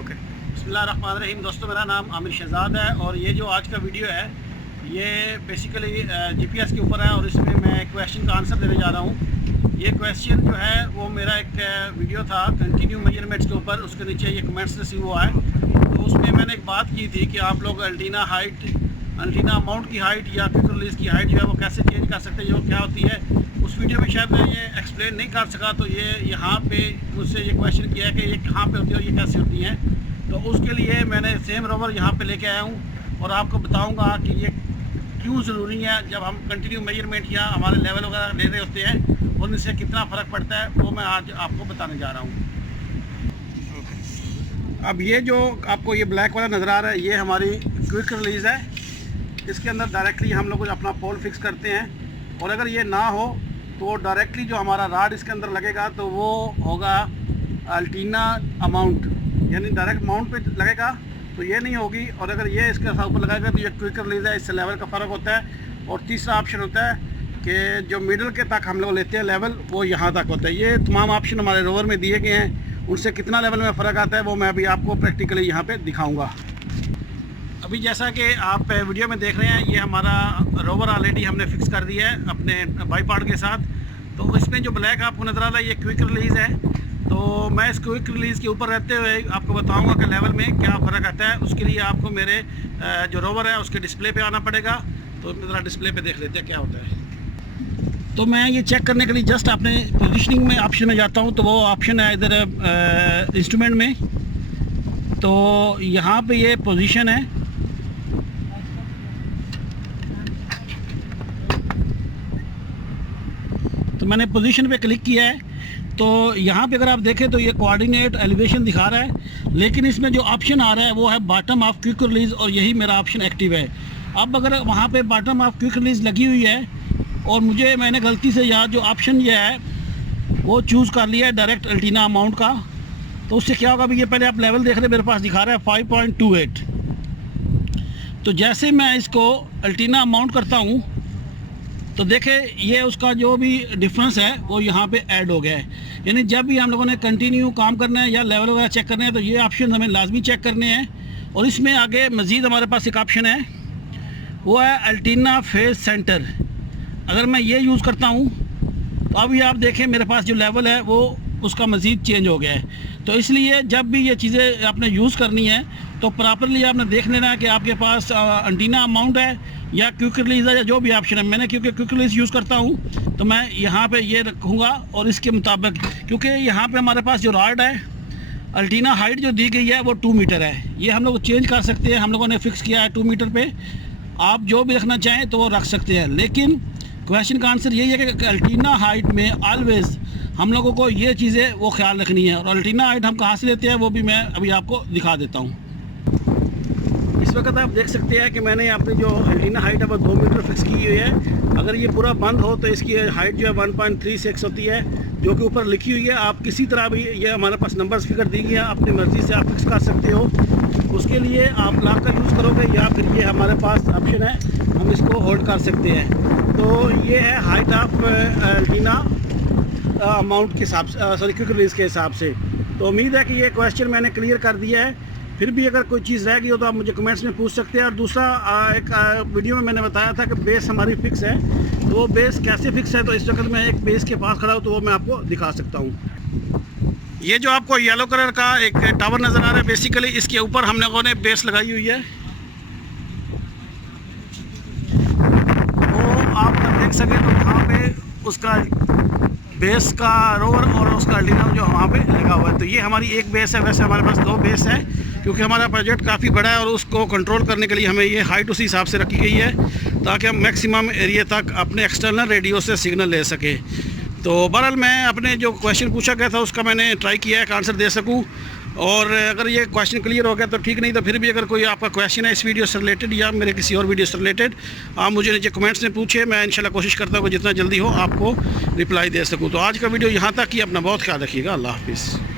Okay. बिस्मिल्लाहिर्रहमानिर्रहीम। दोस्तों, मेरा नाम आमिर शहजाद है और ये जो आज का वीडियो है ये बेसिकली जीपीएस के ऊपर है और इसमें मैं एक क्वेश्चन का आंसर देने जा रहा हूँ। ये क्वेश्चन जो है वो मेरा एक वीडियो था कंटिन्यू मेजरमेंट्स के ऊपर, उसके नीचे ये कमेंट्स रिसीव हुआ है। तो उसमें मैंने एक बात की थी कि आप लोग एंटीना माउंट की हाइट या क्विक रिलीज़ की हाइट जो है वो कैसे चेंज कर सकते हैं, वो क्या होती है। उस वीडियो में शायद मैं ये एक्सप्लेन नहीं कर सका, तो ये यहाँ पे मुझसे ये क्वेश्चन किया कि ये कहाँ पे होती है और ये कैसे होती हैं। तो उसके लिए मैंने सेम रोवर यहाँ पे लेके आया हूँ और आपको बताऊँगा कि ये क्यों ज़रूरी है। जब हम कंटिन्यू मेजरमेंट या हमारे लेवल वगैरह ले रहे होते हैं और इनसे कितना फ़र्क पड़ता है, वो मैं आज आपको बताने जा रहा हूँ। अब ये जो आपको ये ब्लैक वाला नज़र आ रहा है, ये हमारी क्विक रिलीज़ है। इसके अंदर डायरेक्टली हम लोग अपना पोल फिक्स करते हैं और अगर ये ना हो तो डायरेक्टली जो हमारा राड इसके अंदर लगेगा तो वो होगा अल्टीना अमाउंट, यानी डायरेक्ट माउंट पे लगेगा तो ये नहीं होगी। और अगर ये इसके साथ ऊपर लगाएगा तो ये क्विक रिलीज़ है, इससे लेवल का फ़र्क होता है। और तीसरा ऑप्शन होता है कि जो मिडल के तक हम लोग लेते हैं लेवल, वो यहाँ तक होता है। ये तमाम ऑप्शन हमारे रोवर में दिए गए हैं, उनसे कितना लेवल में फ़र्क आता है वो मैं अभी आपको प्रैक्टिकली यहाँ पे दिखाऊंगा। अभी जैसा कि आप वीडियो में देख रहे हैं, ये हमारा रोवर ऑलरेडी हमने फिक्स कर दिया है अपने बाईपार्ट के साथ। तो इसमें जो ब्लैक आपको नज़र आ रहा है ये क्विक रिलीज़ है। तो मैं इस क्विक रिलीज़ के ऊपर रहते हुए आपको बताऊंगा कि लेवल में क्या फ़र्क आता है। उसके लिए आपको मेरे जो रोवर है उसके डिस्प्ले पे आना पड़ेगा। तो ज़रा डिस्प्ले पे देख लेते हैं क्या होता है। तो मैं ये चेक करने के लिए जस्ट अपने पोजीशनिंग में ऑप्शन में जाता हूँ। तो वो ऑप्शन है इधर इंस्ट्रूमेंट में, तो यहाँ पे ये पोजीशन है। तो मैंने पोजीशन पे क्लिक किया है। तो यहाँ पे अगर आप देखें तो ये कोऑर्डिनेट एलिवेशन दिखा रहा है, लेकिन इसमें जो ऑप्शन आ रहा है वो है बॉटम ऑफ क्विक रिलीज़ और यही मेरा ऑप्शन एक्टिव है। अब अगर वहाँ पे बॉटम ऑफ क्विक रिलीज़ लगी हुई है और मैंने गलती से यहाँ जो ऑप्शन ये है वो चूज़ कर लिया है डायरेक्ट अल्टीना अमाउंट का, तो उससे क्या होगा। अभी ये पहले आप लेवल देख रहे हैं, मेरे पास दिखा रहा है 5.28। तो जैसे मैं इसको अल्टीना अमाउंट करता हूँ तो देखें ये उसका जो भी डिफरेंस है वो यहाँ पे ऐड हो गया है। यानी जब भी हम लोगों ने कंटिन्यू काम करना है या लेवल वगैरह चेक करना है तो ये ऑप्शन हमें लाजमी चेक करने हैं। और इसमें आगे मज़ीद हमारे पास एक ऑप्शन है, वो है अल्टीना फेज सेंटर। अगर मैं ये यूज़ करता हूँ तो अभी आप देखें मेरे पास जो लेवल है वो उसका मज़ीद चेंज हो गया है। तो इसलिए जब भी ये चीज़ें आपने यूज़ करनी है तो प्रॉपरली आपने देख लेना है कि आपके पास एंटीना अमाउंट है या क्विक रिलीज़ है या जो भी ऑप्शन है। मैंने क्योंकि क्विक रिलीज़ यूज़ करता हूँ तो मैं यहाँ पे ये रखूँगा और इसके मुताबिक, क्योंकि यहाँ पे हमारे पास जो राड है अल्टीना हाइट जो दी गई है वो 2 मीटर है। ये हम लोग चेंज कर सकते हैं, हम लोगों ने फ़िक्स किया है 2 मीटर पे। आप जो भी रखना चाहें तो वो रख सकते हैं, लेकिन क्वेश्चन का आंसर यही है कि अल्टीना हाइट में ऑलवेज़ हम लोगों को ये चीज़ें वो ख्याल रखनी है। और अल्टीना हाइट हम कहाँ से लेते हैं वो भी मैं अभी आपको दिखा देता हूँ। इस वक्त आप देख सकते हैं कि मैंने अपनी जो अल्टीना हाइट है वो 2 मीटर फिक्स की हुई है। अगर ये पूरा बंद हो तो इसकी हाइट जो है 1.36 होती है, जो कि ऊपर लिखी हुई है। आप किसी तरह भी, ये हमारे पास नंबर्स फिगर दी गई हैं, अपनी मर्ज़ी से आप फिक्स कर सकते हो। उसके लिए आप लॉक का यूज़ करोगे या फिर ये हमारे पास ऑप्शन है, हम इसको होल्ड कर सकते हैं। तो ये है हाइट ऑफ अल्टीना अमाउंट के हिसाब से, सॉरी क्विक रिलीज़ के हिसाब से। तो उम्मीद है कि ये क्वेश्चन मैंने क्लियर कर दिया है। फिर भी अगर कोई चीज़ रह गई हो तो आप मुझे कमेंट्स में पूछ सकते हैं। और दूसरा एक वीडियो में मैंने बताया था कि बेस हमारी फ़िक्स है, तो वो बेस कैसे फ़िक्स है, तो इस वक्त मैं एक बेस के पास खड़ा हूँ तो वो मैं आपको दिखा सकता हूँ। ये जो आपको येलो कलर का एक टावर नज़र आ रहा है, बेसिकली इसके ऊपर हम लोगों ने बेस लगाई हुई है। वो आप अगर देख सकें तो वहाँ पे उसका बेस का रोवर और उसका अल्टीना जो वहाँ पे लगा हुआ है। तो ये हमारी एक बेस है, वैसे हमारे पास 2 बेस है क्योंकि हमारा प्रोजेक्ट काफ़ी बड़ा है और उसको कंट्रोल करने के लिए हमें ये हाइट उसी हिसाब से रखी गई है ताकि हम मैक्सिमम एरिया तक अपने एक्सटर्नल रेडियो से सिग्नल ले सकें। तो बहरहाल मैं अपने जो क्वेश्चन पूछा गया था उसका मैंने ट्राई किया है कि आंसर दे सकूँ। और अगर ये क्वेश्चन क्लियर हो गया तो ठीक, नहीं तो फिर भी अगर कोई आपका क्वेश्चन है इस वीडियो से रिलेटेड या मेरे किसी और वीडियो से रिलेटेड, आप मुझे नीचे कमेंट्स में पूछे। मैं इंशाल्लाह कोशिश करता हूँ कि जितना जल्दी हो आपको रिप्लाई दे सकूँ। तो आज का वीडियो यहाँ तक ही। अपना बहुत ख्याल रखिएगा। अल्लाह हाफिज़।